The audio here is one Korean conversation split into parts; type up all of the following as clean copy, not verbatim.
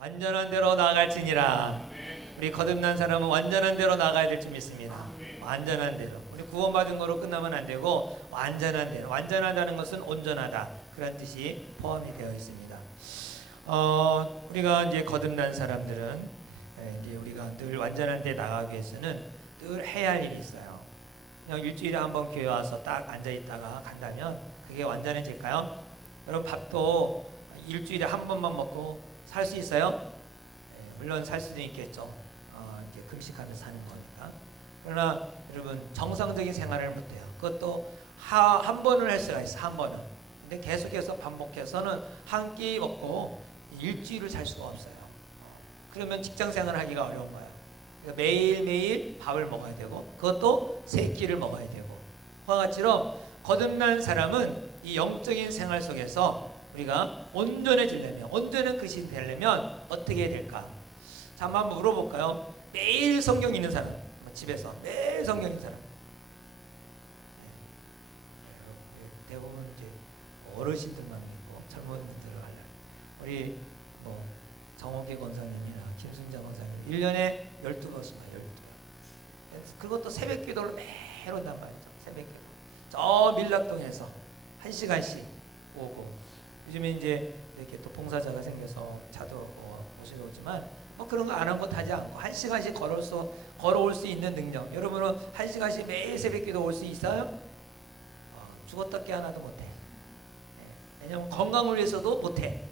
완전한 대로 나아갈지니라. 우리 거듭난 사람은 완전한 대로 나가야 될 줄 믿습니다. 완전한 대로. 우리 구원받은 거로 끝나면 안 되고 완전한 대로. 완전하다는 것은 온전하다, 그런 뜻이 포함이 되어 있습니다. 우리가 이제 거듭난 사람들은 이제 우리가 늘 완전한 데 나가기 위해서는 늘 해야 할 일이 있어요. 그냥 일주일에 한 번 교회 와서 딱 앉아 있다가 간다면 그게 완전해질까요? 여러분, 밥도 일주일에 한 번만 먹고 살 수 있어요? 물론 살 수도 있겠죠. 이렇게 금식하면서 사는 거니까. 그러나 여러분, 정상적인 생활을 못해요. 그것도 한 번을 할 수가 있어, 한 번은. 근데 계속해서 반복해서는 한 끼 먹고 일주일을 살 수가 없어요. 그러면 직장 생활을 하기가 어려운 거예요. 그러니까 매일매일 밥을 먹어야 되고, 그것도 세 끼를 먹어야 되고. 그와 같이로 거듭난 사람은 이 영적인 생활 속에서 우리가 온전해지려면, 온전한 것이 되려면 어떻게 해야 될까? 자, 한번 물어볼까요? 매일 성경 읽는 사람, 집에서 매일 성경 읽는 사람. 대부분 이제 어르신들만 믿고 젊은 분들을 하려고. 우리 정옥계 권사님이나 김순자 권사님 1년에 12번씩 가요. 12번. 그것도 새벽 기도를 매일 온단 말이죠. 새벽 기도. 저 밀락동에서 1시간씩 오고, 요즘에 이제 이렇게 또 봉사자가 생겨서 차도 모셔오지만 그런 거 아랑곳하지 않고 1시간씩 걸어올 수 있는 능력. 여러분은 1시간씩 매일 새벽 기도 올 수 있어요? 죽었다 깨어나도 못해. 왜냐면 건강을 위해서도 못해.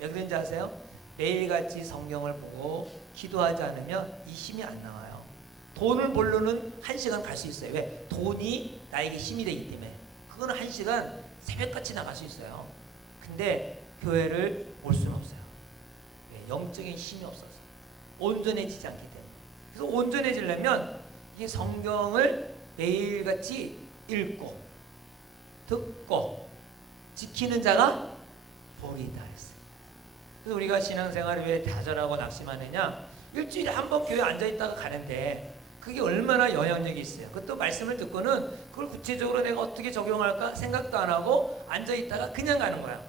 왜 그런지 아세요? 매일같이 성경을 보고 기도하지 않으면 이 힘이 안 나와요. 돈을 벌려는 1시간 갈 수 있어요. 왜? 돈이 나에게 힘이 되기 때문에. 그거는 1시간 새벽같이 나갈 수 있어요. 근데 교회를 올 수는 없어요. 왜? 영적인 힘이 없어서. 온전해지지 않기 때문에. 그래서 온전해지려면 이 성경을 매일같이 읽고 듣고 지키는 자가 복이 있다 했어요. 그래서 우리가 신앙생활을 왜 다절하고 낙심하느냐? 일주일에 한 번 교회 앉아있다가 가는데 그게 얼마나 영향력이 있어요. 그것도 말씀을 듣고는 그걸 구체적으로 내가 어떻게 적용할까 생각도 안 하고 앉아있다가 그냥 가는 거야.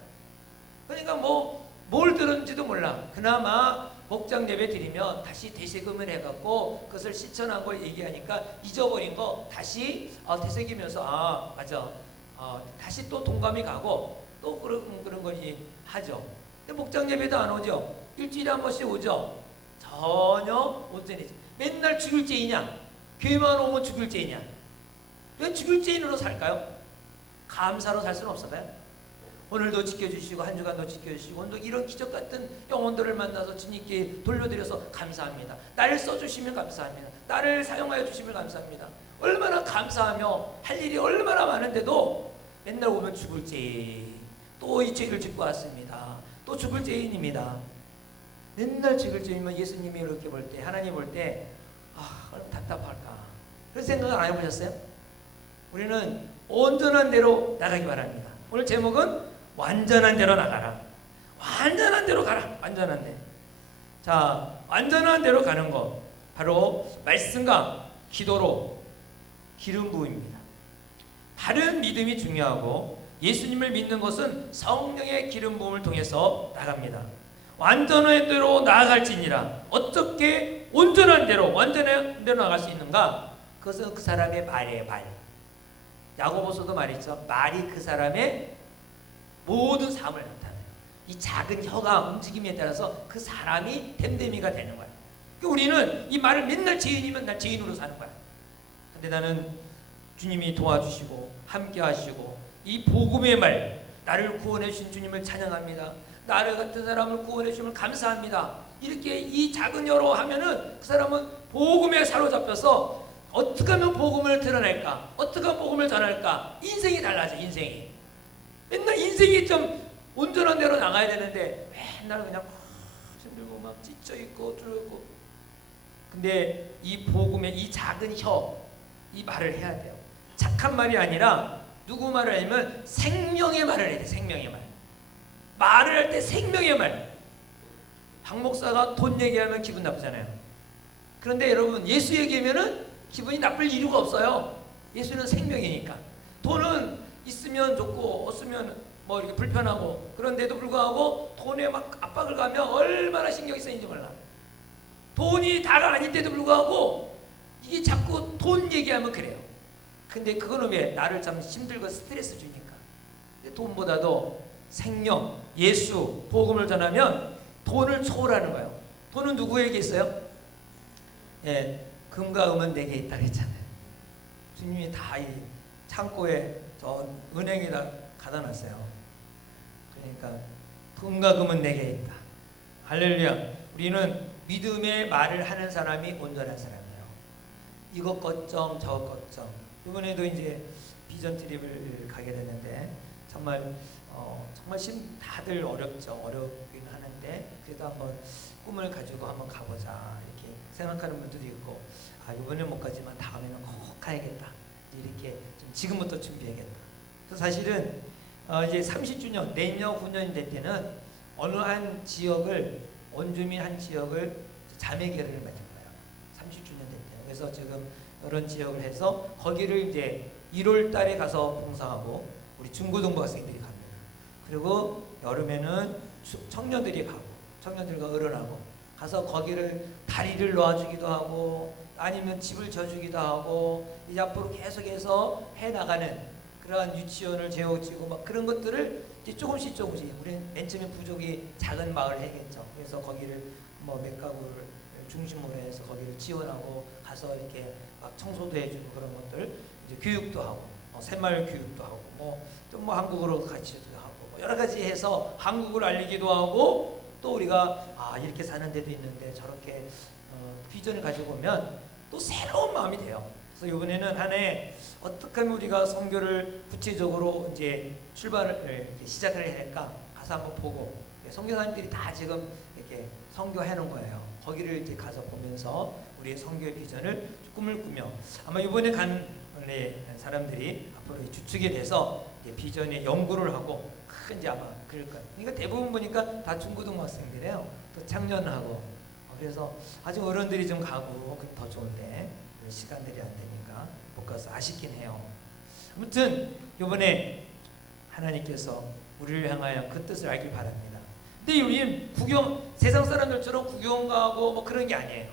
그러니까 뭘 들었는지도 몰라. 그나마 목장 예배 드리면 다시 되새김을 해갖고 그것을 실천한 걸 얘기하니까 잊어버린 거 다시 되새기면서 맞아. 다시 또 동감이 가고 또 그런 걸 하죠. 근데 목장 예배도 안 오죠. 일주일에 한 번씩 오죠. 전혀 온전해지. 맨날 죽을 죄이냐? 교회만 오면 죽을 죄이냐? 왜 죽을 죄인으로 살까요? 감사로 살 수는 없어요. 오늘도 지켜주시고 한 주간도 지켜주시고 오늘도 이런 기적 같은 영혼들을 만나서 주님께 돌려드려서 감사합니다. 나를 써주시면 감사합니다. 나를 사용하여 주시면 감사합니다. 얼마나 감사하며 할 일이 얼마나 많은데도 맨날 오면 죽을 죄인, 또 이 죄를 짓고 왔습니다. 또 죽을 죄인입니다. 맨날 죽을 죄인이면 예수님이 이렇게 볼 때, 하나님 볼 때 얼마나 답답할까. 그런 생각을 안 해보셨어요? 우리는 온전한 대로 나가기 바랍니다. 오늘 제목은 완전한 대로 나가라. 완전한 대로 가라. 완전한 대. 자, 완전한 대로 가는 것 바로 말씀과 기도로 기름 부음입니다. 바른 믿음이 중요하고 예수님을 믿는 것은 성령의 기름 부음을 통해서 나갑니다. 완전한 대로 나아갈지니라. 어떻게 온전한 대로 완전한 대로 나갈 수 있는가? 그것은 그 사람의 말이에요. 말. 야고보서도 말했죠. 말이 그 사람의 모든 삶을 나타내요. 이 작은 혀가 움직임에 따라서 그 사람이 됨됨이가 되는 거야. 우리는 이 말을 맨날 죄인이면 난 죄인으로 사는 거야. 근데 나는 주님이 도와주시고 함께 하시고 이 복음의 말, 나를 구원해 주신 주님을 찬양합니다. 나를 같은 사람을 구원해 주심을 감사합니다. 이렇게 이 작은 혀로 하면은 그 사람은 복음에 사로잡혀서 어떻게 하면 복음을 드러낼까? 어떻게 하면 복음을 전할까? 인생이 달라져, 인생이. 맨날 인생이 좀 온전한 대로 나가야 되는데 맨날 그냥 힘들고 막 찢어있고 뚫고. 근데 이 복음의 이 작은 혀, 이 말을 해야 돼요. 착한 말이 아니라 누구 말을 하면 생명의 말을 해야 돼. 생명의 말. 말을 할 때 생명의 말. 박 목사가 돈 얘기하면 기분 나쁘잖아요. 그런데 여러분 예수 얘기하면은 기분이 나쁠 이유가 없어요. 예수는 생명이니까. 돈은 있으면 좋고 없으면 뭐 이렇게 불편하고 그런데도 불구하고 돈에 막 압박을 가면 얼마나 신경이 쓰이는지 몰라. 돈이 다가 아닌데도 불구하고 이게 자꾸 돈 얘기하면 그래요. 근데 그거는 왜? 나를 참 힘들고 스트레스 주니까. 돈보다도 생명, 예수, 복음을 전하면 돈을 초월하는 거예요. 돈은 누구에게 있어요? 예, 금과 음은 내게 있다 그랬잖아요. 주님이 다 이 창고에 저 은행에다 갖다 놨어요. 그러니까 금과 금은 내게 있다. 할렐루야. 우리는 믿음의 말을 하는 사람이 온전한 사람이에요. 이것 걱정 저것 걱정. 이번에도 이제 비전 트립을 가게 됐는데 정말 다들 어렵긴 하는데 그래도 한번 꿈을 가지고 한번 가보자 이렇게 생각하는 분들도 있고, 이번에 못 가지만 다음에는 꼭 가야겠다 이렇게 좀 지금부터 준비해야겠다. 그래서 사실은 이제 30주년 내년 9년이 될 때는 어느 한 지역을 원주민 한 지역을 자매 결의를 맺은 거예요. 30주년 될 때. 그래서 지금 이런 지역을 해서 거기를 이제 1월 달에 가서 봉사하고 우리 중고등부 학생들이 갑니다. 그리고 여름에는 청년들이 가고 청년들과 어른하고 가서 거기를 다리를 놓아주기도 하고 아니면 집을 져주기도 하고 이제 앞으로 계속해서 해나가는 그러한 유치원을 재워지고 막 그런 것들을 이제 조금씩 우리는 맨 처음에 부족이 작은 마을 해겠죠. 그래서 거기를 뭐 몇 가구를 중심으로 해서 거기를 지원하고 가서 이렇게 막 청소도 해주고 그런 것들 이제 교육도 하고 새마을 교육도 하고 좀 한국어로 같이 하고 여러 가지 해서 한국을 알리기도 하고 또 우리가 이렇게 사는 데도 있는데 저렇게 비전을 가지고 오면 또 새로운 마음이 돼요. 그래서 이번에는 한 해 어떻게 하면 우리가 선교를 구체적으로 이제 출발을 시작을 해야 할까 가서 한번 보고 선교사님들이 다 지금 이렇게 선교해 놓은 거예요. 거기를 이제 가서 보면서 우리의 선교의 비전을 꿈을 꾸며 아마 이번에 간 사람들이 앞으로 주축이 돼서 비전의 연구를 하고 이제 아마 그럴 거예요. 그러니까 대부분 보니까 다 중고등학생들이에요. 또 작년하고 그래서 아직 어른들이 좀 가고 더 좋은데 시간들이 안 되니까 못 가서 아쉽긴 해요. 아무튼 이번에 하나님께서 우리를 향하여 그 뜻을 알길 바랍니다. 근데 우리 세상 사람들처럼 구경 가고 뭐 그런 게 아니에요.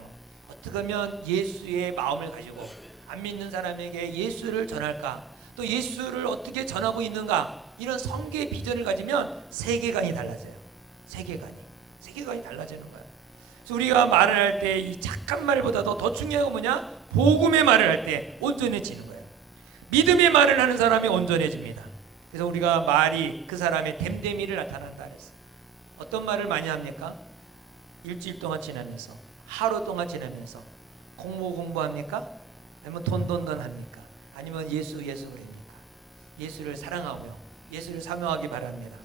어떻게 하면 예수의 마음을 가지고 안 믿는 사람에게 예수를 전할까, 또 예수를 어떻게 전하고 있는가, 이런 성교의 비전을 가지면 세계관이 달라져요. 세계관이 달라지는 거예요. 그래서 우리가 말을 할 때 이 착한 말보다도 더 중요한 건 뭐냐? 복음의 말을 할 때 온전해지는 거예요. 믿음의 말을 하는 사람이 온전해집니다. 그래서 우리가 말이 그 사람의 됨됨이를 나타난다 그랬어요. 어떤 말을 많이 합니까? 일주일 동안 지나면서, 하루 동안 지나면서 공부합니까? 아니면 돈 합니까? 아니면 예수 그립니까? 예수를 사랑하고요. 예수를 사모하기 바랍니다.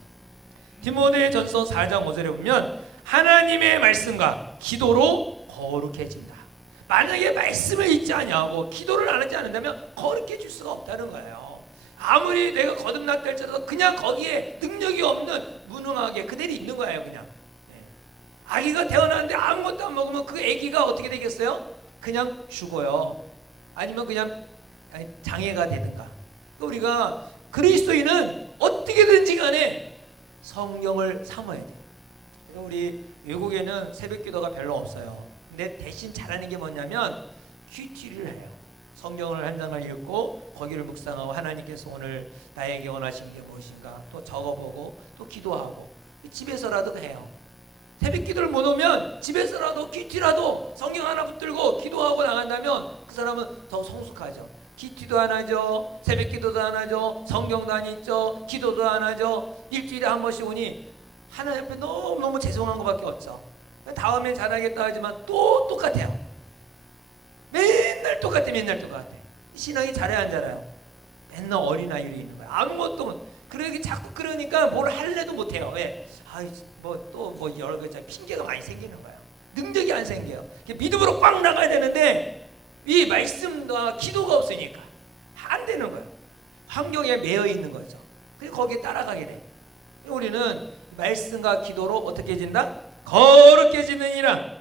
디모데전서 4장 5절에 보면 하나님의 말씀과 기도로 거룩해진다. 만약에 말씀을 잊지 아니하고 기도를 안 하지 않는다면 거룩해질 수가 없다는 거예요. 아무리 내가 거듭났다 할지라도 그냥 거기에 능력이 없는 무능하게 그대로 있는 거예요. 그냥 아기가 태어났는데 아무것도 안 먹으면 그 아기가 어떻게 되겠어요? 그냥 죽어요. 아니면 그냥 장애가 되든가. 우리가 그리스도인은 어떻게든지 간에 성경을 사모해야 돼요. 우리 외국에는 새벽기도가 별로 없어요. 근데 대신 잘하는 게 뭐냐면 큐티를 해요. 성경을 한 장을 읽고 거기를 묵상하고 하나님께서 오늘 나에게 원하시는 게 무엇인가 또 적어보고 또 기도하고 집에서라도 해요. 새벽기도를 못 오면 집에서라도 큐티라도 성경 하나 붙들고 기도하고 나간다면 그 사람은 더 성숙하죠. 큐티도 안 하죠. 새벽기도도 안 하죠. 성경도 안 읽죠. 기도도 안 하죠. 일주일에 한 번씩 오니 하나님 앞에 너무 죄송한 것밖에 없죠. 다음에 잘하겠다 하지만 또 똑같아요. 맨날 똑같아. 신앙이 잘해야 안 잘해요? 맨날 어린아이로 있는 거야. 아무것도 못. 그러니까 뭘 할래도 못해요. 왜? 여러 가지 핑계가 많이 생기는 거예요. 능력이 안 생겨요. 믿음으로 꽉 나가야 되는데 이 말씀과 기도가 없으니까 안 되는 거예요. 환경에 매여 있는 거죠. 그래서 거기에 따라가게 돼요. 우리는 말씀과 기도로 어떻게 해진다? 거룩해지느니라.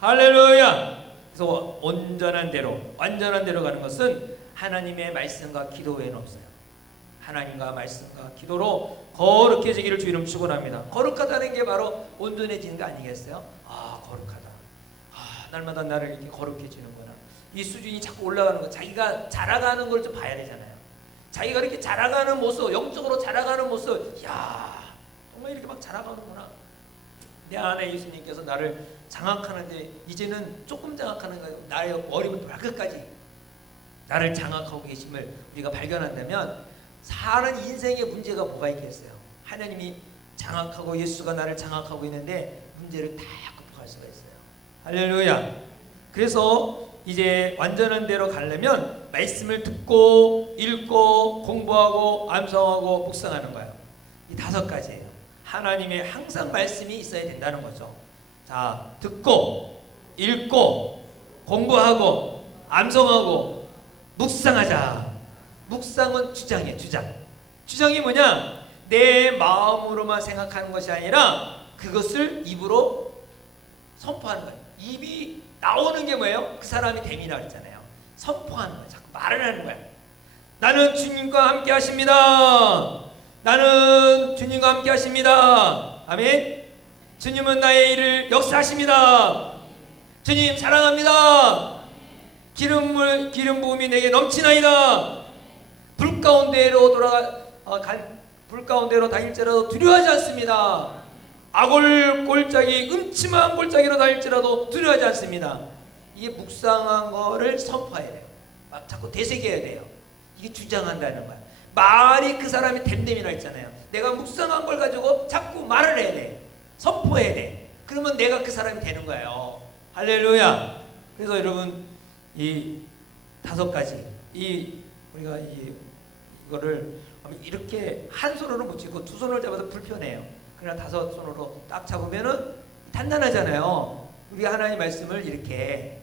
할렐루야. 그래서 완전한 대로 가는 것은 하나님의 말씀과 기도 외에는 없어요. 하나님과 말씀과 기도로 거룩해지기를 주 이름 축원합니다. 거룩하다는 게 바로 온전해지는 거 아니겠어요? 아, 거룩하다. 아, 날마다 나를 이렇게 거룩해지는구나. 이 수준이 자꾸 올라가는 거, 자기가 자라가는 걸 좀 봐야 되잖아요. 자기가 이렇게 자라가는 모습, 영적으로 자라가는 모습, 야, 정말 이렇게 막 자라가는구나. 내 안에 예수님께서 나를 장악하는데 이제는 조금 장악하는 거예요. 나의 머리부터 발끝까지 나를 장악하고 계심을 우리가 발견한다면 사는 인생의 문제가 뭐가 있겠어요? 하나님이 장악하고 예수가 나를 장악하고 있는데 문제를 다 극복할 수가 있어요. 할렐루야. 그래서 이제 완전한 대로 가려면 말씀을 듣고 읽고 공부하고 암송하고 묵상하는 거예요. 이 5가지예요. 하나님의 항상 말씀이 있어야 된다는 거죠. 자, 듣고 읽고 공부하고 암송하고 묵상하자. 묵상은 주장이에요. 주장이 뭐냐? 내 마음으로만 생각하는 것이 아니라 그것을 입으로 선포하는 거예요. 입이 나오는 게 뭐예요? 그 사람이 됨이라고 했잖아요. 선포하는 거예요. 자꾸 말을 하는 거예요. 나는 주님과 함께 하십니다. 나는 주님과 함께 하십니다. 아멘. 주님은 나의 일을 역사하십니다. 주님 사랑합니다. 기름 부음이 내게 넘치나이다. 불 가운데로 다닐지라도 두려워하지 않습니다. 악을 골짜기, 음침한 골짜기로 다닐지라도 두려워하지 않습니다. 이게 묵상한 거를 선포해야 돼요. 막 자꾸 되새겨야 돼요. 이게 주장한다는 거야. 말이 그 사람이 됨됨이라 했잖아요. 내가 묵상한 걸 가지고 자꾸 말을 해야 돼. 선포해야 돼. 그러면 내가 그 사람이 되는 거예요. 할렐루야. 그래서 여러분 이 5가지 우리가 이거를 이렇게 한 손으로 못 찍고 2손을 잡아도 불편해요. 그러나 5손으로 딱 잡으면은 단단하잖아요. 우리 하나님 말씀을 이렇게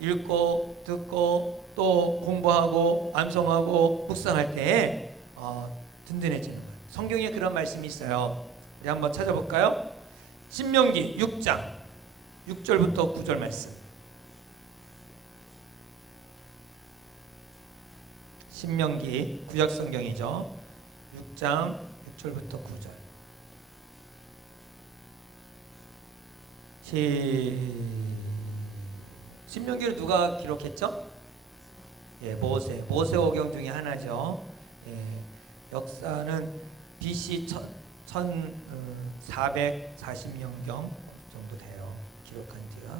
읽고 듣고 또 공부하고 암송하고 묵상할 때 든든해지는 거예요. 성경에 그런 말씀이 있어요. 우리 한번 찾아볼까요? 신명기 6장 6절부터 9절 말씀. 신명기 구약 성경이죠. 6장 6절부터 9절. 신명기를 누가 기록했죠? 예, 모세오경 중에 하나죠. 예, 역사는 BC 1440년경 정도 돼요. 기록한 지가.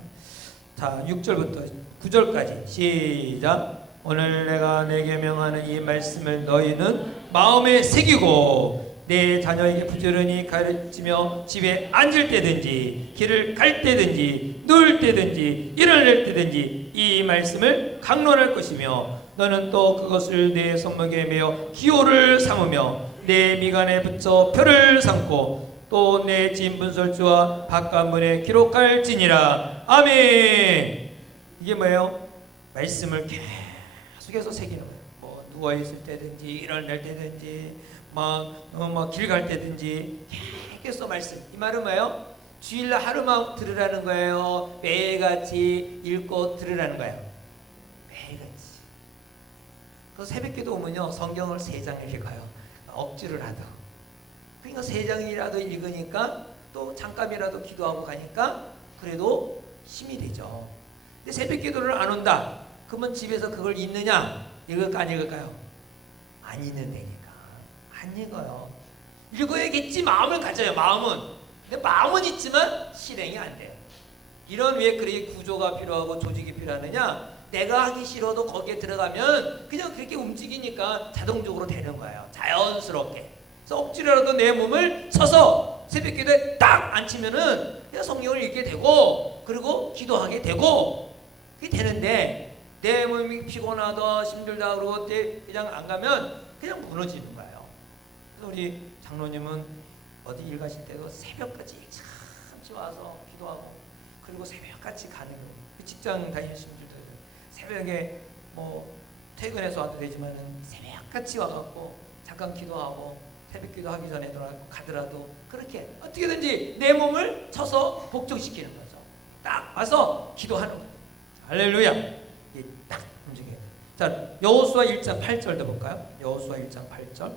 자, 6절부터 9절까지 시작. 오늘 내가 내게 명하는 이 말씀을 너희는 마음에 새기고 내 자녀에게 부지런히 가르치며 집에 앉을 때든지 길을 갈 때든지 누울 때든지 일어날 때든지 이 말씀을 강론할 것이며 너는 또 그것을 내 손목에 메어 기호를 삼으며 내 미간에 붙여 표를 삼고 또 내 진분설주와 바깥문에 기록할지니라. 아멘. 이게 뭐예요? 말씀을 계속해서 새기는 거예요. 뭐 누워있을 때든지 일어날 때든지 길 갈 때든지 계속 말씀. 이 말은 뭐예요? 주일날 하루만 들으라는 거예요? 매일같이 읽고 들으라는 거예요? 매일같이. 그 새벽기도 오면요 성경을 3장을 읽어요. 억지를 하도. 그러니까 3장이라도 읽으니까 또 잠깐이라도 기도하고 가니까 그래도 힘이 되죠. 근데 새벽기도를 안 온다. 그러면 집에서 그걸 읽느냐? 읽을까 안 읽을까요? 안 읽는다니까. 안 읽어요. 읽어야겠지 마음을 가져요. 마음은. 근데 마음은 있지만 실행이 안 돼요. 이런 왜 그렇게 구조가 필요하고 조직이 필요하느냐? 내가 하기 싫어도 거기에 들어가면 그냥 그렇게 움직이니까 자동적으로 되는 거예요. 자연스럽게. 그래서 억지로라도 내 몸을 서서 새벽기도에 딱 앉히면은 그냥 성경을 읽게 되고 그리고 기도하게 되고 그게 되는데 내 몸이 피곤하다 힘들다 그러고 그냥 안 가면 그냥 무너지는 거예요. 그래서 우리 장로님은 어디 일 가실 때도 새벽까지 일찍 와서 기도하고 그리고 새벽같이 가는 거예요. 직장 다니시는 분들도 새벽에 뭐 퇴근해서 와도 되지만 새벽같이 와갖고 잠깐 기도하고 새벽 기도하기 전에 가더라도 그렇게 어떻게든지 내 몸을 쳐서 복종시키는 거죠. 딱 와서 기도하는 거예요. 할렐루야. 딱 움직여요. 자, 여호수아 1장 8절도 볼까요? 여호수아 1장 8절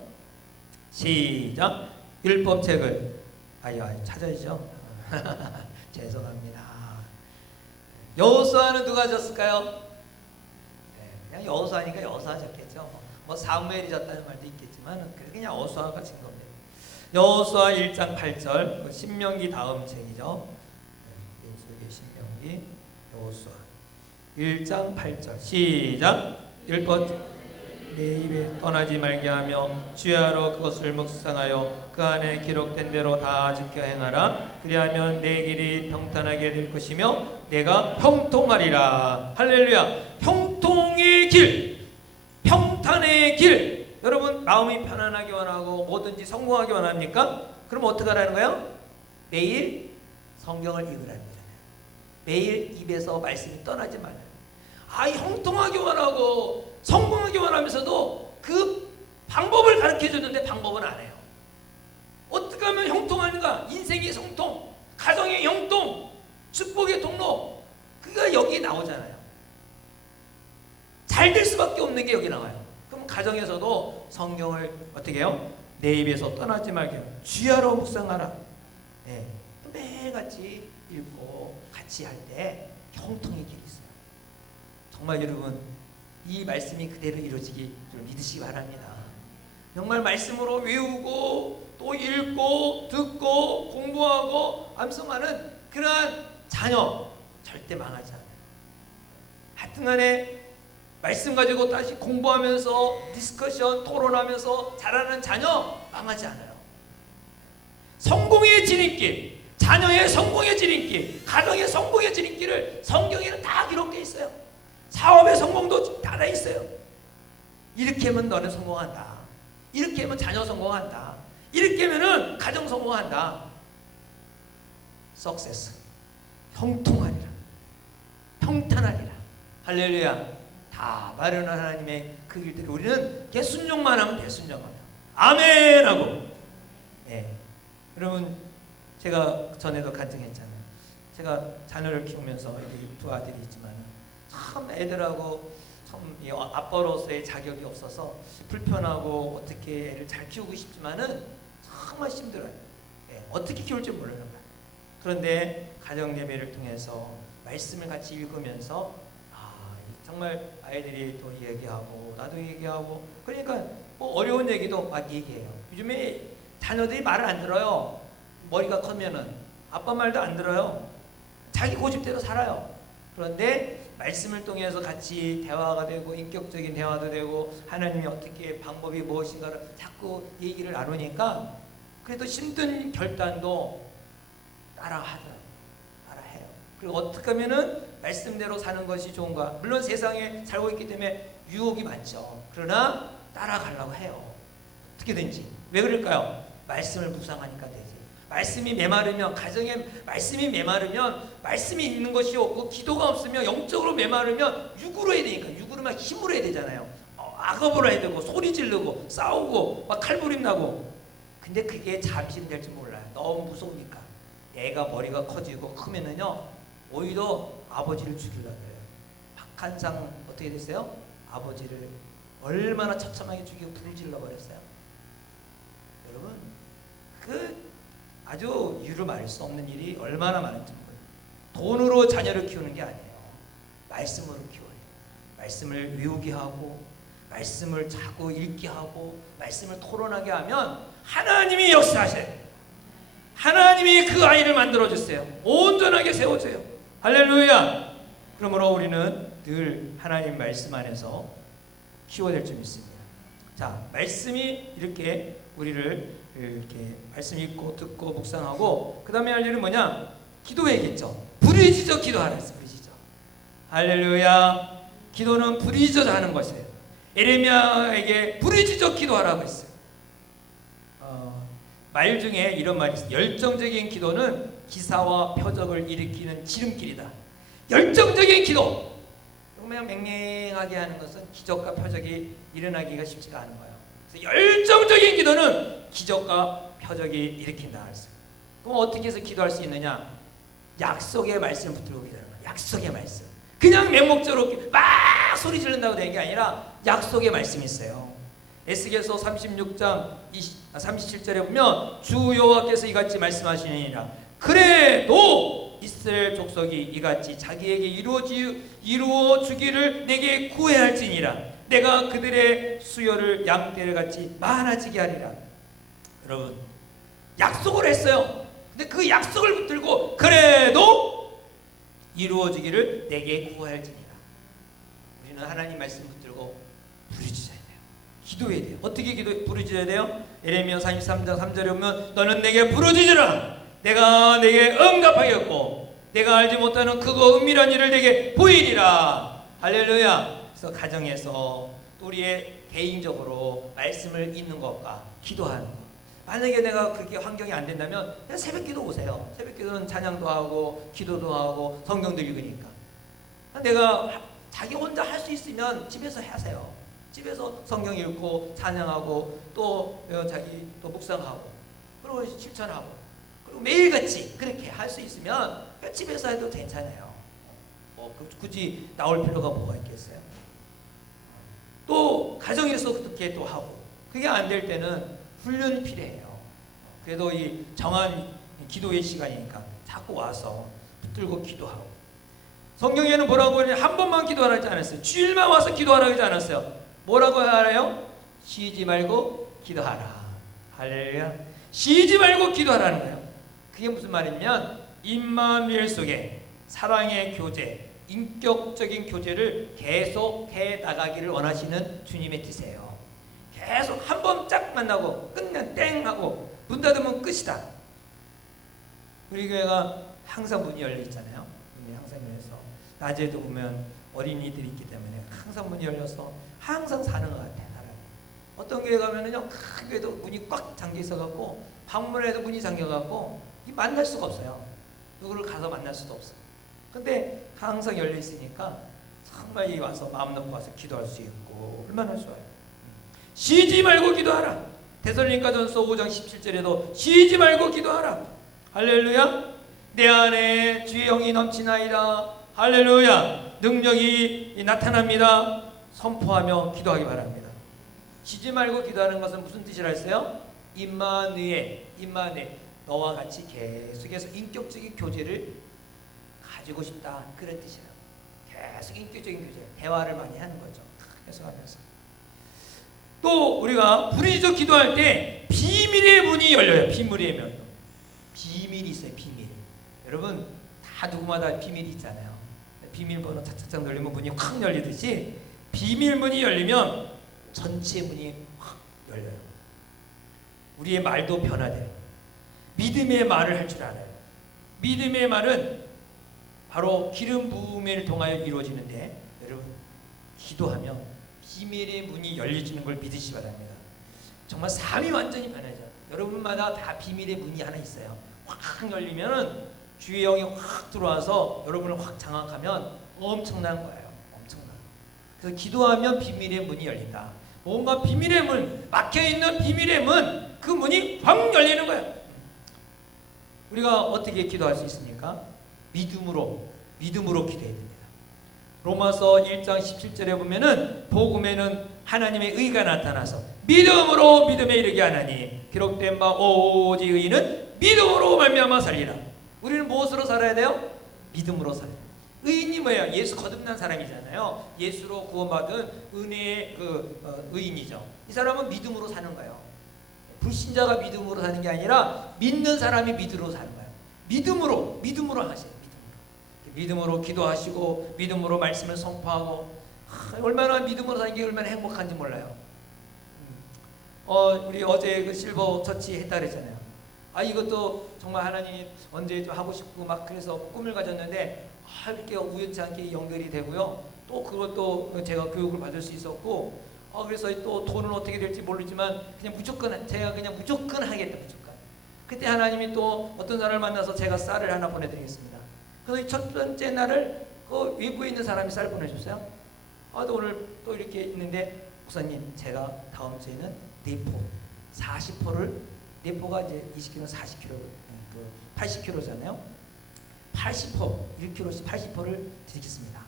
시작. 율법책을 찾아야죠. 죄송합니다. 여호수아는 누가 졌을까요? 네, 그냥 여호수아니까 여호수아 졌겠죠. 뭐 사무엘이 졌다는 말도 있겠지만 그냥 여호수아가 진 겁니다. 여호수아 1장 8절 신명기 다음 책이죠. 신명기 여호수아 1장 8절 시작. 율법 내 입에 떠나지 말게 하며 주야로 그것을 묵상하여 그 안에 기록된 대로 다 지켜 행하라. 그리하면 내 길이 평탄하게 될 것이며 내가 형통하리라. 할렐루야. 형통의 길, 평탄의 길. 여러분 마음이 편안하게 원하고 뭐든지 성공하게 원합니까? 그럼 어떻게 하라는 거예요? 매일 성경을 읽으라는 거예요. 매일 입에서 말씀이 떠나지 말아요. 형통하게 원하고 성공하게 원하면서도 그 방법을 가르쳐 줬는데 방법은 안 해요. 어떻게 하면 형통하는가? 인생의 형통, 가정의 형통, 축복의 통로, 그가 여기 나오잖아요. 잘 될 수밖에 없는 게 여기 나와요. 그럼 가정에서도 성경을 어떻게 해요? 내 입에서 떠나지 말게 주야로 묵상하라. 네. 매일같이 읽고 같이 할 때 형통의 길이 있어요. 정말 여러분 이 말씀이 그대로 이루어지기 좀 믿으시기 바랍니다. 정말 말씀으로 외우고 또 읽고 듣고 공부하고 암송하는 그러한 자녀 절대 망하지 않아요. 하여튼간에 말씀 가지고 다시 공부하면서 디스커션 토론하면서 자라는 자녀 망하지 않아요. 성공의 지름길, 자녀의 성공의 지름길, 가정의 성공의 지름길을 성경에는 다 기록되어 있어요. 사업의 성공도 다 있어요. 이렇게 하면 너는 성공한다. 이렇게 하면 자녀 성공한다. 이렇게 하면은 가정 성공한다. 석세스. 형통하리라. 평탄하리라. 할렐루야. 다 마련한 하나님의 그 길들을 우리는 순종만 하면 돼. 순종하면. 아멘 하고. 네. 여러분 제가 전에도 간증했잖아요. 제가 자녀를 키우면서 두 아들이 있지만 참 애들하고 참 아빠로서의 자격이 없어서 불편하고 어떻게 애를 잘 키우고 싶지만은 정말 힘들어요. 네, 어떻게 키울지 모르는 거예요. 그런데 가정 예배를 통해서 말씀을 같이 읽으면서 정말 아이들이 또 얘기하고 나도 얘기하고 그러니까 뭐 어려운 얘기도 막 얘기해요. 요즘에 자녀들이 말을 안 들어요. 머리가 커면은 아빠 말도 안 들어요. 자기 고집대로 살아요. 그런데 말씀을 통해서 같이 대화가 되고 인격적인 대화도 되고 하나님이 어떻게 방법이 무엇인가를 자꾸 얘기를 나누니까 그래도 힘든 결단도 따라해요. 그리고 어떻게 하면은 말씀대로 사는 것이 좋은가? 물론 세상에 살고 있기 때문에 유혹이 많죠. 그러나 따라가려고 해요. 어떻게든지. 왜 그럴까요? 말씀을 묵상하니까 되지. 말씀이 메마르면 가정에 말씀이 메마르면 말씀이 있는 것이 없고 기도가 없으면 영적으로 메마르면 육으로 해야 되니까 육으로만 힘으로 해야 되잖아요. 악업으로 해야 되고 소리 지르고 싸우고 막 칼부림 나고. 근데 그게 잠시 될지 몰라요. 너무 무서우니까. 애가 머리가 커지고 크면은요 오히려 아버지를 죽이려고 해요. 박한상 어떻게 됐어요? 아버지를 얼마나 처참하게 죽이고 불을 질러 버렸어요. 여러분 그 아주 이유를 말할 수 없는 일이 얼마나 많은지 모르겠어요. 돈으로 자녀를 키우는 게 아니에요. 말씀으로 키워요. 말씀을 외우게 하고 말씀을 자꾸 읽게 하고 말씀을 토론하게 하면 하나님이 역사하셔요. 하나님이 그 아이를 만들어주세요. 온전하게 세워줘요. 할렐루야. 그러므로 우리는 늘 하나님 말씀 안에서 키워야 될 줄 믿습니다. 자, 말씀이 이렇게 우리를 이렇게 말씀 읽고 듣고 묵상하고 그 다음에 할 일은 뭐냐? 기도해야겠죠. 부르짖어 기도하라 했어요. 부르짖어. 할렐루야. 기도는 부르짖어 하는 것이에요. 에레미야에게 부르짖어 기도하라고 했어요. 말 중에 이런 말이 있어요. 열정적인 기도는 기사와 표적을 일으키는 지름길이다. 열정적인 기도. 그냥 맹맹하게 하는 것은 기적과 표적이 일어나기가 쉽지가 않은 거예요. 그래서 열정적인 기도는 기적과 표적이 일으킨다 했어요. 그럼 어떻게 해서 기도할 수 있느냐? 약속의 말씀을 붙들고 기도하는 거예요. 약속의 말씀. 그냥 맹목적으로 막 소리 지른다고 되는 게 아니라 약속의 말씀이 있어요. 에스겔서 36장 37절에 보면 주 여호와께서 이같이 말씀하시느니라. 그래도 이스라엘 족속이 이같이 자기에게 이루어 주기를 내게 구해할지니라. 내가 그들의 수요를 양떼를 많아지게 하리라. 여러분, 약속을 했어요. 근데 그 약속을 붙들고 그래도 이루어지기를 내게 구할지니라. 우리는 하나님 말씀 붙들고 부르짖어야 돼요. 기도해야 돼요. 어떻게 부르짖어야 돼요? 예레미야 43장 3절에 보면 너는 내게 부르짖으라. 내가 내게 응답하겠고 내가 알지 못하는 크고 은밀한 일을 내게 보이리라. 할렐루야. 그래서 가정에서 우리의 개인적으로 말씀을 읽는 것과 기도하는 것. 만약에 내가 그렇게 환경이 안 된다면 그냥 새벽기도 오세요. 새벽기도는 찬양도 하고 기도도 하고 성경도 읽으니까. 내가 자기 혼자 할 수 있으면 집에서 하세요. 집에서 성경 읽고 찬양하고 또 자기 또 묵상하고 그리고 실천하고 그리고 매일같이 그렇게 할 수 있으면 집에서 해도 괜찮아요. 굳이 나올 필요가 뭐가 있겠어요? 또 가정에서 그렇게 또 하고 그게 안 될 때는 훈련이 필요해요. 그래도 이 정한 기도의 시간이니까 자꾸 와서 붙들고 기도하고. 성경에는 뭐라고 하냐? 한 번만 기도하라 하지 않았어요. 주일만 와서 기도하라 하지 않았어요. 뭐라고 하래요? 쉬지 말고 기도하라. 할렐루야. 쉬지 말고 기도하라는 거예요. 그게 무슨 말이냐면 임마누엘 속에 사랑의 교제, 인격적인 교제를 계속해 나가기를 원하시는 주님의 뜻이에요. 계속 한 번 짝 만나고 끝면 땡 하고 문 닫으면 끝이다. 우리 교회가 항상 문이 열려 있잖아요. 문이 항상 열려서 낮에도 보면 어린이들이 있기 때문에 항상 문이 열려서 항상 사는 것 같아요. 사람이. 어떤 교회 가면은요, 큰 교회도 문이 꽉 잠겨 있어갖고 방문해도 문이 잠겨갖고 만날 수가 없어요. 누구를 가서 만날 수도 없어요. 근데 항상 열려 있으니까 정말 이 와서 마음 놓고 와서 기도할 수 있고 얼마나 좋아요. 쉬지 말고 기도하라. 데살로니가전서 5장 17절에도 쉬지 말고 기도하라. 할렐루야. 내 안에 주의 영이 넘치나이다. 할렐루야. 능력이 나타납니다. 선포하며 기도하기 바랍니다. 쉬지 말고 기도하는 것은 무슨 뜻이라 했어요? 임마누엘, 너와 같이 계속해서 인격적인 교제를 가지고 싶다. 그런 뜻이라고. 계속 인격적인 교제, 대화를 많이 하는 거죠. 계속 하면서. 또 우리가 부르짖어 기도할 때 비밀의 문이 열려요. 비밀의 문. 비밀이 있어요. 비밀. 여러분 다 누구마다 비밀이 있잖아요. 비밀번호 착착착 눌리면 문이 확 열리듯이 비밀문이 열리면 전체 문이 확 열려요. 우리의 말도 변화돼요. 믿음의 말을 할 줄 알아요. 믿음의 말은 바로 기름 부음을 통하여 이루어지는데 여러분 기도하면 비밀의 문이 열려지는 걸 믿으시기 바랍니다. 정말 삶이 완전히 변하죠. 여러분마다 다 비밀의 문이 하나 있어요. 확 열리면은 주의 영이 확 들어와서 여러분을 확 장악하면 엄청난 거예요. 엄청난. 그래서 기도하면 비밀의 문이 열린다. 뭔가 비밀의 문, 막혀있는 비밀의 문, 그 문이 확 열리는 거예요. 우리가 어떻게 기도할 수 있습니까? 믿음으로 기도해야 됩니다. 로마서 1장 17절에 보면은 복음에는 하나님의 의가 나타나서 믿음으로 믿음에 이르게 하나니 기록된 바 오직 의인은 믿음으로 말미암아 살리라. 우리는 무엇으로 살아야 돼요? 믿음으로 살아야 돼요. 의인이 뭐예요? 예수 거듭난 사람이잖아요. 예수로 구원받은 은혜의 의인이죠. 이 사람은 믿음으로 사는 거예요. 불신자가 믿음으로 사는 게 아니라 믿는 사람이 믿음으로 사는 거예요. 믿음으로 하세요. 믿음으로 기도하시고 믿음으로 말씀을 선포하고 얼마나 믿음으로 사는 게 얼마나 행복한지 몰라요. 우리 어제 그 실버 처치 했다 그랬잖아요. 이것도 정말 하나님이 언제 좀 하고 싶고 막 그래서 꿈을 가졌는데 이렇게 우연치 않게 연결이 되고요. 또 그것도 제가 교육을 받을 수 있었고 그래서 또 돈은 어떻게 될지 모르지만 제가 그냥 무조건 하겠다. 무조건. 그때 하나님이 또 어떤 사람을 만나서 제가 쌀을 하나 보내드리겠습니다. 그래서 첫 번째 날을 그 외부에 있는 사람이 쌀 보내줬어요. 또 오늘 또 이렇게 있는데 목사님 제가 다음 주에는 내포 40포를 내포가 이제 20kg, 40kg, 80kg잖아요. 80포, 1kg씩 80포를 드리겠습니다.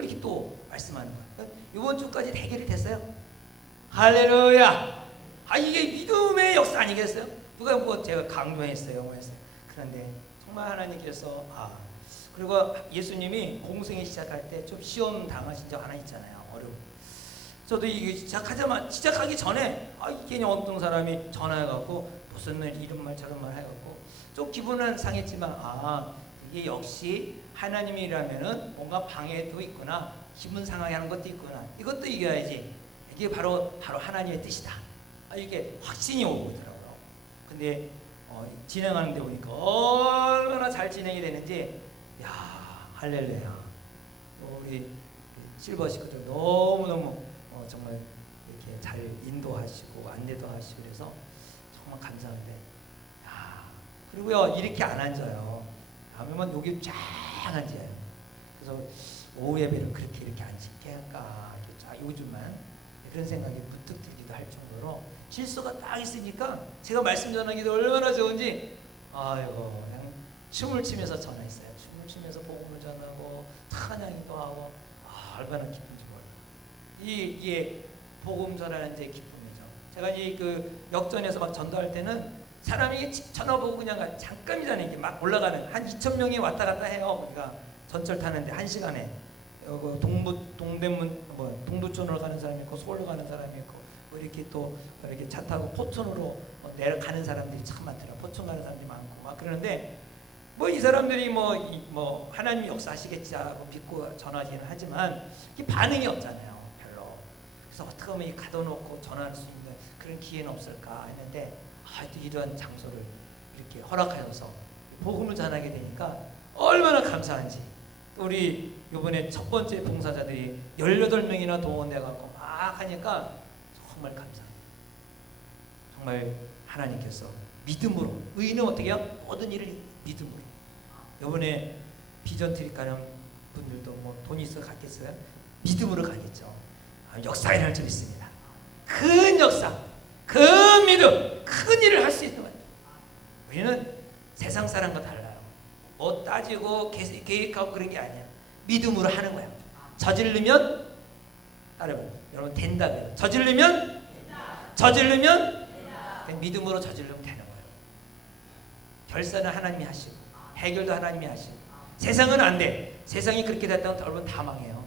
이렇게 또 말씀하는 거예요. 이번 주까지 해결이 됐어요. 할렐루야. 이게 믿음의 역사 아니겠어요? 누가 뭐 제가 강조했어요, 뭐 했어요. 그런데 정말 하나님께서 그리고 예수님이 공생에 시작할 때 좀 시험 당하신 적 하나 있잖아요. 어려움. 저도 이게 시작하기 전에 괜히 어떤 사람이 전화해갖고 무슨 말 이런 말 저런 말 해갖고 좀 기분은 상했지만 이게 역시 하나님이라면은 뭔가 방해도 있구나, 기분 상하게 하는 것도 있구나, 이것도 이겨야지, 이게 바로 하나님의 뜻이다, 이게 확신이 오고 있더라고요. 근데 진행하는 데 보니까 얼마나 잘 진행이 되는지, 할렐루야. 우리 실버 식구들 너무너무 정말 이렇게 잘 인도하시고 안내도 하시고 그래서 정말 감사한데, 그리고요 이렇게 안 앉아요. 하면 여기 쫙 앉아요. 그래서 오후 예배를 그렇게 이렇게 앉게 할까, 요즘만 그런 생각이 부뜩 들기도 할 정도로 질서가 딱 있으니까 제가 말씀 전하기도 얼마나 좋은지, 그냥 춤을 추면서 전화했어요. 춤을 추면서 복음을 전하고 찬양도 하고, 얼마나 기쁜지 몰라요. 이게 복음 전하는 제 기쁨이죠. 제가 그 역전에서 막 전도할 때는 사람이 전화보고 그냥 잠깐이잖아요. 이게 막 올라가는 한 2,000명이 왔다 갔다 해요. 우리가 전철 타는데 1시간에 동대문 동두천으로 가는 사람이 있고 서울로 가는 사람이 있고 이렇게 또 이렇게 차 타고 포천으로 내려가는 사람들이 참 많더라고요. 포천 가는 사람들이 많고 막 그러는데 이 사람들이 뭐 하나님 역사하시겠지 하고 믿고 전화기는 하지만 이게 반응이 없잖아요. 별로. 그래서 어떻게 하면 이 가둬놓고 전화할 수 있는 그런 기회는 없을까 했는데, 이런 장소를 이렇게 허락하여서 복음을 전하게 되니까 얼마나 감사한지. 우리 이번에 첫 번째 봉사자들이 18명이나 동원돼 갖고 막 하니까 정말 감사해요. 정말 하나님께서 믿음으로, 의인은 어떻게 해요? 모든 일을 믿음으로. 이번에 비전 트립 가는 분들도 돈이 있어 갔겠어요? 믿음으로 가겠죠. 역사 일어날 줄 있습니다. 큰 역사, 큰 믿음, 큰 일을 할 수 있는 거예요. 우리는 세상 사람과 달라요. 따지고 계획하고 그런 게 아니야. 믿음으로 하는 거야. 저지르면 여러분 된다고요. 저지르면 믿음으로 저지르면 되는 거예요. 결산은 하나님이 하시고 해결도 하나님이 하시고. 세상은 안 돼. 세상이 그렇게 됐다면 여러분 다 망해요.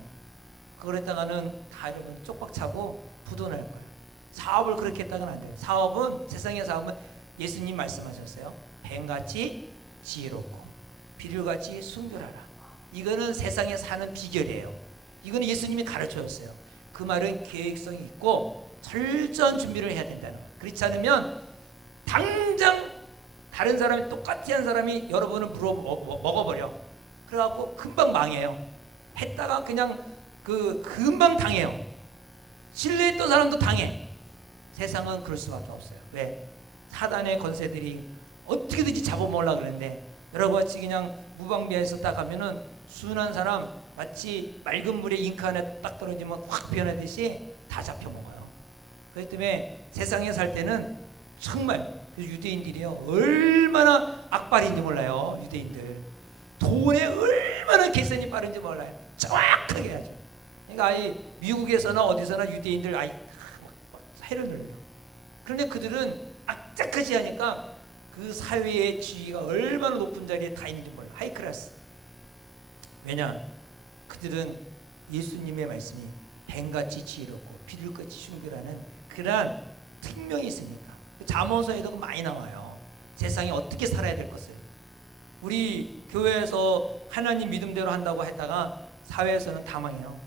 그랬다가는 다 여러분 쪽박 차고 부도날 거예요. 사업을 그렇게 했다가는 안 돼요. 사업은, 세상의 사업은 예수님 말씀하셨어요. 뱀같이 지혜롭고 비둘같이 순결하라. 이거는 세상에 사는 비결이에요. 이거는 예수님이 가르쳐줬어요. 그 말은 계획성이 있고 철저한 준비를 해야 된다는 거예요. 그렇지 않으면 당장 다른 사람이 똑같이 한 사람이 여러분을 먹어버려. 그래갖고 금방 망해요. 했다가 그냥 금방 당해요. 신뢰했던 사람도 당해. 세상은 그럴 수밖에 없어요. 왜? 사단의 권세들이 어떻게든지 잡아먹으려고 그러는데, 여러분같이 그냥 무방비해서 딱 가면은 순한 사람 마치 맑은 물에 잉크 안에 딱 떨어지면 확 변하듯이 다 잡혀먹어요. 그렇기 때문에 세상에 살 때는 정말 유대인들이요 얼마나 악발인지 몰라요. 유대인들 돈에 얼마나 계산이 빠른지 몰라요. 정확하게 하죠. 그러니까 미국에서나 어디서나 유대인들 해를 늘려요. 그런데 그들은 악착같이 하니까 그 사회의 지위가 얼마나 높은 자리에 다 있는지 몰라요. 하이클래스. 왜냐? 그들은 예수님의 말씀이 뱀같이 지혜롭고 비둘같이 순결하는 그러한 특명이 있으니까. 잠언서에도 많이 나와요. 세상에 어떻게 살아야 될 것을. 우리 교회에서 하나님 믿음대로 한다고 했다가 사회에서는 다 망해요.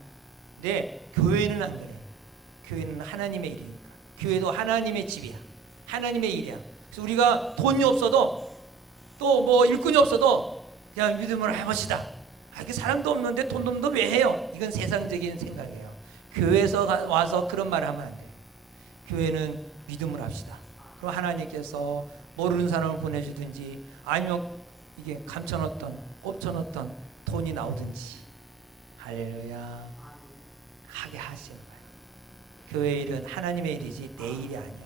근데 교회는 안 그래요. 교회는 하나님의 일이니까. 교회도 하나님의 집이야. 하나님의 일이야. 그래서 우리가 돈이 없어도 또 일꾼이 없어도 그냥 믿음을 할 것이다. 이게 사람도 없는데 돈도 왜 해요? 이건 세상적인 생각이에요. 교회에서 와서 그런 말을 하면 안 돼요. 교회는 믿음을 합시다. 그럼 하나님께서 모르는 사람을 보내주든지 아니면 이게 감춰놓던 꼽쳐놓던 돈이 나오든지 할렐루야 하게 하시는 거예요. 교회 일은 하나님의 일이지 내 일이 아니에요.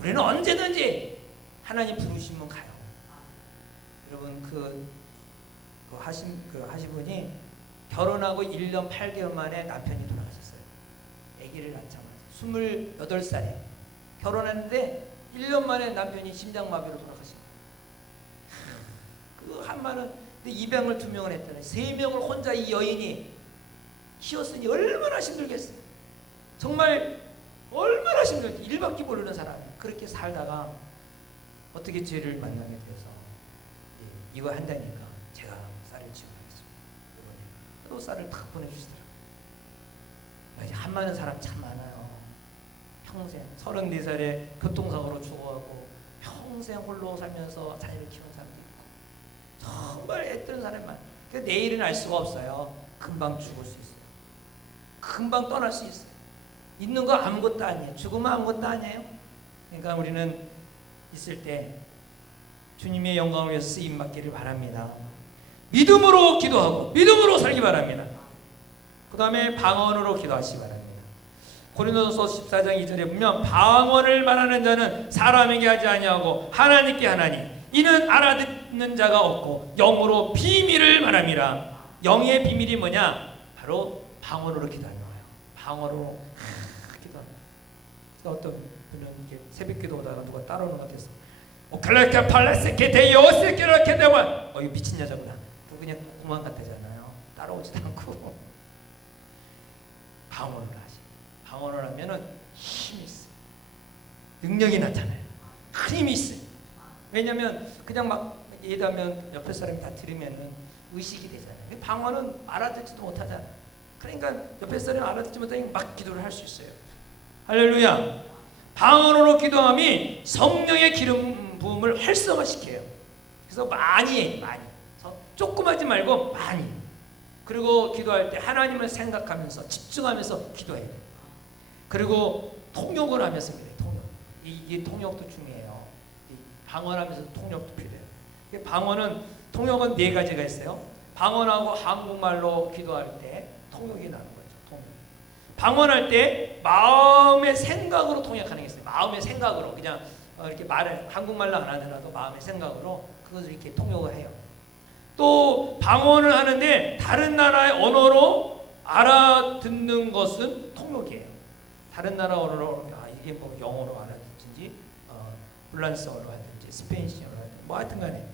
우리는 언제든지 하나님 부르시면 가요. 여러분 하신 분이 결혼하고 1년 8개월 만에 남편이 돌아가셨어요. 아기를 낳자마자 28살에 결혼했는데 1년 만에 남편이 심장마비로 돌아가신 거예요. 그 한마는 입양을 2명을 했다네. 3명을 혼자 이 여인이 키웠으니 얼마나 힘들겠어요. 정말 얼마나 힘들겠어요. 일밖에 모르는 사람이 그렇게 살다가 어떻게 죄를 만나게 돼서 이거 한다니까 제가 쌀을 지원하겠습니다. 또 쌀을 탁 보내주시더라고요. 한마는 사람 참 많아요. 평생 34살에 교통사고로 죽어가고 평생 홀로 살면서 자녀를 키우는 사람도 있고 정말 애쓰는 사람만. 그러니까 내일은 알 수가 없어요. 금방 죽을 수 있어요. 금방 떠날 수 있어요. 있는 거 아무것도 아니에요. 죽으면 아무것도 아니에요. 그러니까 우리는 있을 때 주님의 영광을 위해서 쓰임 받기를 바랍니다. 믿음으로 기도하고 믿음으로 살기 바랍니다. 그 다음에 방언으로 기도하시기 바랍니다. 고린도전서 14장 2절에 보면 방언을 말하는 자는 사람에게 하지 아니하고 하나님께 하나니 이는 알아듣는 자가 없고 영으로 비밀을 말함이라. 영의 비밀이 뭐냐? 바로 방언으로 기도하는 거예요. 방언으로 기도합니다. 어떤 분은 이게 새벽 기도하다가 누가 따라오는 것 같아서 오클레케 팔레세케 데요세케라케 데만 이거 미친 여자구나. 그냥 고만 같다잖아요. 따라오지도 않고 방언을 하시. 방언을 하면은 힘이 있어요. 능력이 나타나요. 큰 힘이 있어요. 왜냐면 그냥 막 얘기하면 옆에 사람이 다 들으면은 의식이 되잖아요. 방언은 알아듣지도 못하잖아요. 그러니까 옆에 사람이 알아듣지 못하니까 막 기도를 할 수 있어요. 할렐루야. 방언으로 기도함이 성령의 기름 부음을 활성화시켜요. 그래서 많이 조그마지 말고 많이. 그리고 기도할 때 하나님을 생각하면서 집중하면서 기도해야 돼요. 그리고 통역을 하면서 그래요. 통역. 이 통역도 중요해요. 방언하면서 통역도 필요해요. 방언은 통역은 4가지가 있어요. 방언하고 한국말로 기도할 때 통역이 나는 거죠. 통역. 방언할 때 마음의 생각으로 통역하는 게 있어요. 마음의 생각으로 그냥 이렇게 말을 한국말로 안 하더라도 마음의 생각으로 그것을 이렇게 통역을 해요. 또 방언을 하는데 다른 나라의 언어로 알아듣는 것은 통역이에요. 다른 나라 언어로 이게 뭐 영어로 알아듣든지 폴란스어로 하든지 스페인어로 하든지 뭐 하여튼간에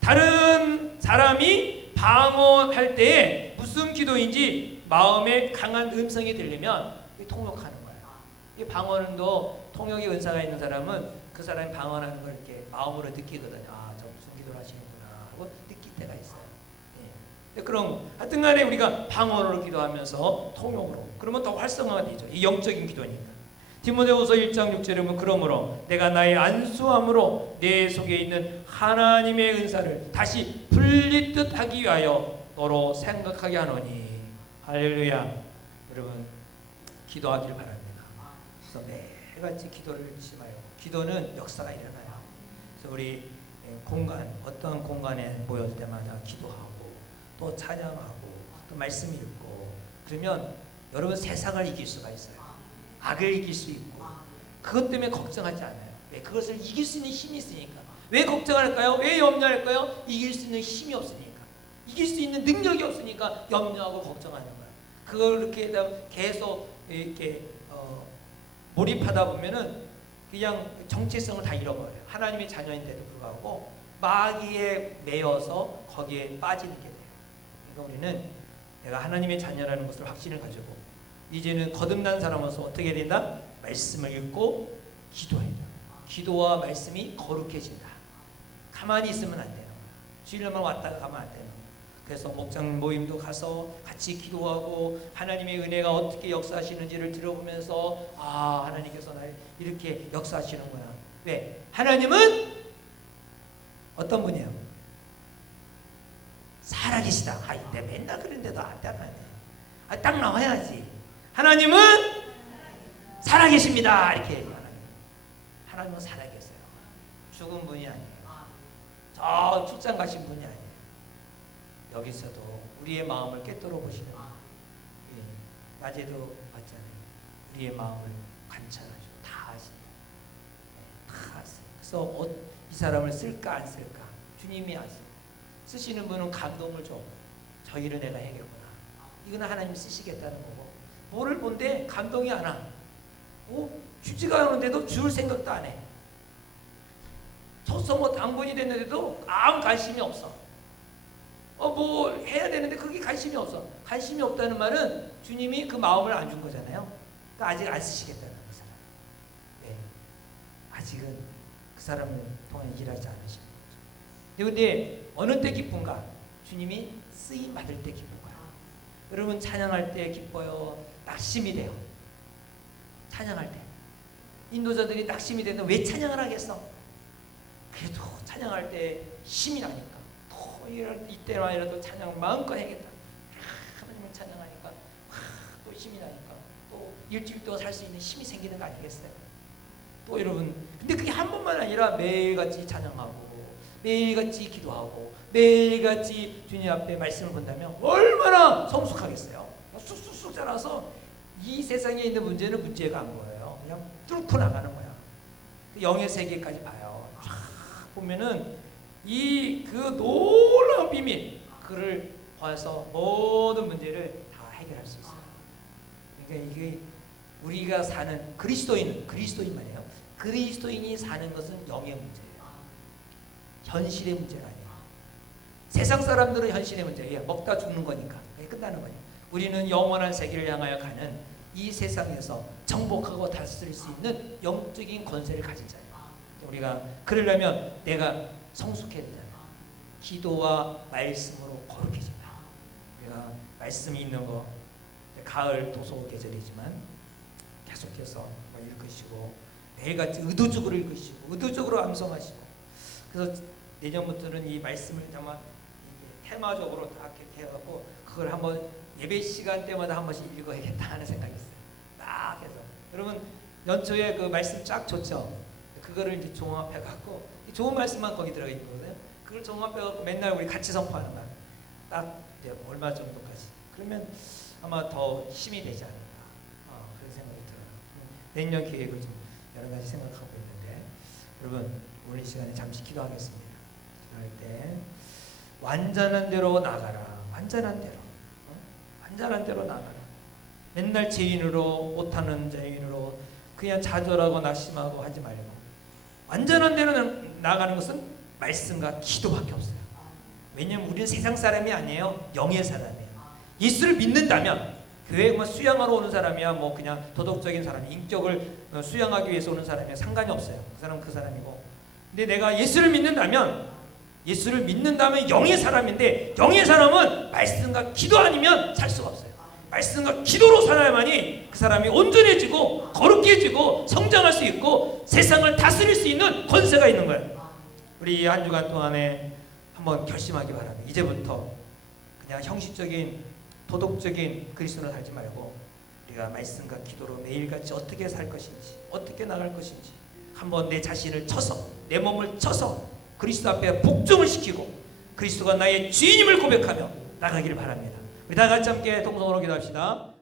다른 사람이 방언할 때 무슨 기도인지 마음에 강한 음성이 들리면 통역하는 거예요. 이 방언도 통역의 은사가 있는 사람은 그 사람이 방언하는 걸 이렇게 마음으로 느끼거든요. 저 무슨 기도를 하시는구나 하고 느낄 때가 있어요. 그럼 하여튼간에 우리가 방언으로 기도하면서 통역으로 그러면 더 활성화가 되죠. 이 영적인 기도니까. 디모데후서 1장 6절에 보면 그러므로 내가 나의 안수함으로 내 속에 있는 하나님의 은사를 다시 불리듯 하기 위하여 너로 생각하게 하노니. 할렐루야. 여러분 기도하길 바랍니다. 그래서 매일같이 기도를 잊지 말고 기도는 역사가 일어나요. 그래서 우리 공간 어떠한 공간에 모였을 때마다 기도하고 또 찬양하고 또 말씀 읽고 그러면 여러분 세상을 이길 수가 있어요. 악을 이길 수 있고 그것 때문에 걱정하지 않아요. 왜? 그것을 이길 수 있는 힘이 있으니까. 왜 걱정할까요? 왜 염려할까요? 이길 수 있는 힘이 없으니까. 이길 수 있는 능력이 없으니까 염려하고 걱정하는 거예요. 그걸 이렇게 계속 이렇게 몰입하다 보면은 그냥 정체성을 다 잃어버려요. 하나님의 자녀인데도 불구하고 마귀에 매여서 거기에 빠지는 게 돼요. 그러니까 우리는 내가 하나님의 자녀라는 것을 확신을 가지고 이제는 거듭난 사람으로서 어떻게 해야 된다? 말씀을 읽고 기도해야 된다. 기도와 말씀이 거룩해진다. 가만히 있으면 안 되는 거야. 주일날만 왔다가 가면 안 되는 거야. 그래서 목장 모임도 가서 같이 기도하고 하나님의 은혜가 어떻게 역사하시는지를 들어보면서 하나님께서 날 이렇게 역사하시는구나. 왜? 하나님은 어떤 분이에요? 살아계시다. 내가 맨날 그런데도 안 따라야 돼. 딱 나와야지. 하나님은 살아계십니다. 이렇게 얘기해요. 하나님은 살아계세요. 죽은 분이 아니에요. 저 출장 가신 분이 아니에요. 여기서도 우리의 마음을 꿰뚫어 보시는 낮에도 봤잖아요. 우리의 마음을 관찰하죠. 다 아시네요. 다 아세요. 그래서 이 사람을 쓸까 안 쓸까 주님이 아세요. 쓰시는 분은 감동을 줘. 저 일을 내가 해야겠구나. 이거는 하나님이 쓰시겠다는 거고, 뭐를 본데 감동이 안 와. 주지가 않은데도 줄 생각도 안 해. 쳤어, 뭐 당번이 됐는데도 아무 관심이 없어. 뭐 해야 되는데 그게 관심이 없어. 관심이 없다는 말은 주님이 그 마음을 안 준 거잖아요. 그러니까 아직 안 쓰시겠다는 그 사람. 네. 아직은 그 사람을 통해 일하지 않으신 거죠. 근데 어느 때 기쁜가? 주님이 쓰임 받을 때 기쁜 거야. 여러분 찬양할 때 기뻐요? 낙심이 돼요. 찬양할 때. 인도자들이 낙심이 되는데 왜 찬양을 하겠어? 그래도 찬양할 때 힘이 나니까 또 이때만이라도 찬양을 마음껏 해야겠다. 하나님을 찬양하니까 또 힘이 나니까 또 일주일 동안 살 수 있는 힘이 생기는 거 아니겠어요? 또 여러분, 근데 그게 한 번만 아니라 매일같이 찬양하고 매일같이 기도하고 매일같이 주님 앞에 말씀을 본다면 얼마나 성숙하겠어요. 쑥쑥쑥 자라서 이 세상에 있는 문제는 문제가 안 보여요. 그냥 뚫고 나가는 거야. 영의 세계까지 봐요. 쫙 보면은 그 놀라운 비밀, 그를 봐서 모든 문제를 다 해결할 수 있어요. 그러니까 이게 우리가 사는 그리스도인만이에요. 그리스도인이 사는 것은 영의 문제예요. 현실의 문제가 아니에요. 세상 사람들은 현실의 문제예요. 먹다 죽는 거니까 끝나는 거예요. 우리는 영원한 세계를 향하여 가는 이 세상에서 정복하고 다스릴 수 있는 영적인 권세를 가진 자예요. 우리가 그러려면 내가 성숙해야 되잖아요. 기도와 말씀으로 거룩해진다. 우리가 말씀이 있는 거, 가을 도서 계절이지만 계속해서 읽으시고 매일같이 의도적으로 읽으시고 의도적으로 암송하시고, 그래서 내년부터는 이 말씀을 정말 테마적으로 다 이렇게 해갖고 그걸 한번 예배 시간 때마다 한 번씩 읽어야겠다 하는 생각이 있어요. 딱 해서 여러분 연초에 그 말씀 쫙 좋죠. 그거를 이제 종합해갖고 좋은 말씀만 거기 들어가 있는 거거든요. 그걸 종합해갖고 맨날 우리 같이 선포하는 거야. 딱 이제 얼마 정도까지. 그러면 아마 더 힘이 되지 않을까 그런 생각이 들어요. 내년 계획을 좀 여러 가지 생각하고 있는데, 여러분 오늘 이 시간에 잠시 기도하겠습니다. 기도할 때 완전한 대로 나가라. 완전한 대로. 완전한 대로 나가라. 맨날 죄인으로, 못하는 죄인으로 그냥 좌절하고 낙심하고 하지 말고 완전한 대로 나가는 것은 말씀과 기도밖에 없어요. 왜냐하면 우리는 세상 사람이 아니에요. 영의 사람이에요. 예수를 믿는다면 교회 뭐 수양하러 오는 사람이야, 뭐 그냥 도덕적인 사람, 인격을 수양하기 위해서 오는 사람이야 상관이 없어요. 그 사람은 그 사람이고. 근데 내가 예수를 믿는다면 영의 사람인데, 영의 사람은 말씀과 기도 아니면 살 수가 없어요. 말씀과 기도로 살아야만이 그 사람이 온전해지고 거룩해지고 성장할 수 있고 세상을 다스릴 수 있는 권세가 있는 거예요. 우리 한 주간 동안에 한번 결심하기 바랍니다. 이제부터 그냥 형식적인 도덕적인 그리스도로 살지 말고 우리가 말씀과 기도로 매일같이 어떻게 살 것인지, 어떻게 나갈 것인지 한번 내 자신을 쳐서, 내 몸을 쳐서 그리스도 앞에 복종을 시키고 그리스도가 나의 주인임을 고백하며 나가기를 바랍니다. 우리 다 같이 함께 동성으로 기도합시다.